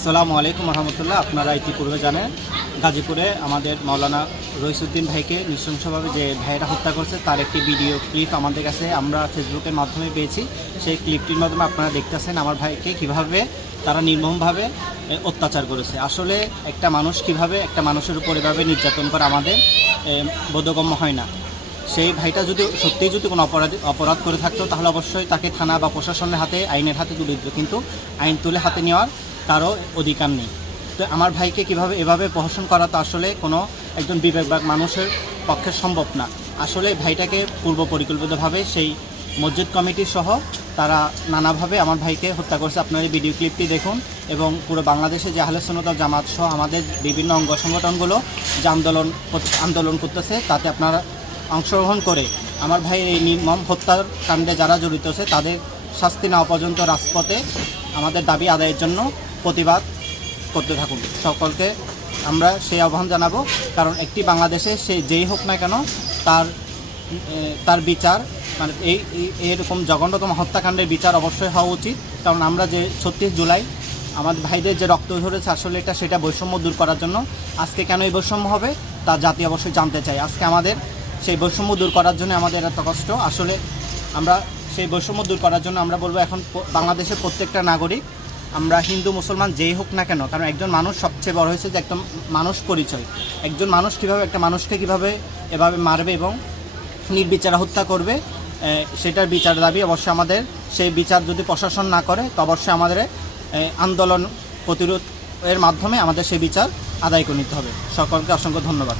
আসসালামু আলাইকুম রহমতুল্লাহ। আপনারা ইতিপূর্বে জানেন, গাজীপুরে আমাদের মাওলানা রইসুদ্দিন ভাইকে নৃশংসভাবে যে ভাইয়েরা হত্যা করছে, তার একটি ভিডিও ক্লিপ আমাদের কাছে আমরা ফেসবুকের মাধ্যমে পেয়েছি। সেই ক্লিপটির মাধ্যমে আপনারা দেখতেছেন আমার ভাইকে কীভাবে তারা নির্মমভাবে অত্যাচার করেছে। আসলে একটা মানুষ কীভাবে একটা মানুষের উপর এভাবে নির্যাতন করে আমাদের বোধগম্য হয় না। সেই ভাইটা যদি সত্যিই যদি কোনো অপরাধ অপরাধ করে থাকতো, তাহলে অবশ্যই তাকে থানা বা প্রশাসনের হাতে, আইনের হাতে তুলে দিত। কিন্তু আইন তুলে হাতে নেওয়ার কারও অধিকার নেই। তো আমার ভাইকে কীভাবে এভাবে প্রহসন করা তো আসলে কোনো একজন বিবেকবাগ মানুষের পক্ষে সম্ভব না। আসলে ভাইটাকে পূর্ব পরিকল্পিতভাবে সেই মসজিদ কমিটি সহ তারা নানাভাবে আমার ভাইকে হত্যা করছে। আপনার এই ভিডিও ক্লিপটি দেখুন এবং পুরো বাংলাদেশে যে আহলে জামাত সহ আমাদের বিভিন্ন অঙ্গ সংগঠনগুলো যে আন্দোলন আন্দোলন করতেছে, তাতে আপনারা অংশগ্রহণ করে আমার ভাই এই নির্মম হত্যার কাণ্ডে যারা জড়িত আছে, তাদের শাস্তি না পর্যন্ত রাজপথে আমাদের দাবি আদায়ের জন্য প্রতিবাদ করতে থাকুন। সকলকে আমরা সেই আহ্বান জানাব, কারণ একটি বাংলাদেশে সে যেই হোক না কেন তার তার বিচার মানে এই এরকম জঘন্যতম হত্যাকাণ্ডের বিচার অবশ্যই হওয়া উচিত। কারণ আমরা যে ছত্রিশ জুলাই আমাদের ভাইদের যে রক্ত ঝরেছে, আসলে এটা সেটা বৈষম্য দূর করার জন্য আজকে কেন এই বৈষম্য হবে, তা জাতি অবশ্যই জানতে চাই আজকে আমাদের সেই বৈষম্য দূর করার জন্য আমাদের এত কষ্ট। আসলে আমরা সেই বৈষম্য দূর করার জন্য আমরা বলব, এখন বাংলাদেশের প্রত্যেকটা নাগরিক আমরা হিন্দু, মুসলমান যেই হোক না কেন, কারণ একজন মানুষ সবচেয়ে বড় হয়েছে যে একদম মানুষ পরিচয়। একজন মানুষ কীভাবে একটা মানুষকে কীভাবে এভাবে মারবে এবং নির্বিচারে হত্যা করবে সেটার বিচার দাবি অবশ্যই আমাদের। সেই বিচার যদি প্রশাসন না করে, তো অবশ্যই আমাদের আন্দোলন প্রতিরোধের মাধ্যমে আমাদের সেই বিচার আদায় করে নিতে হবে। সকলকে অসংখ্য ধন্যবাদ।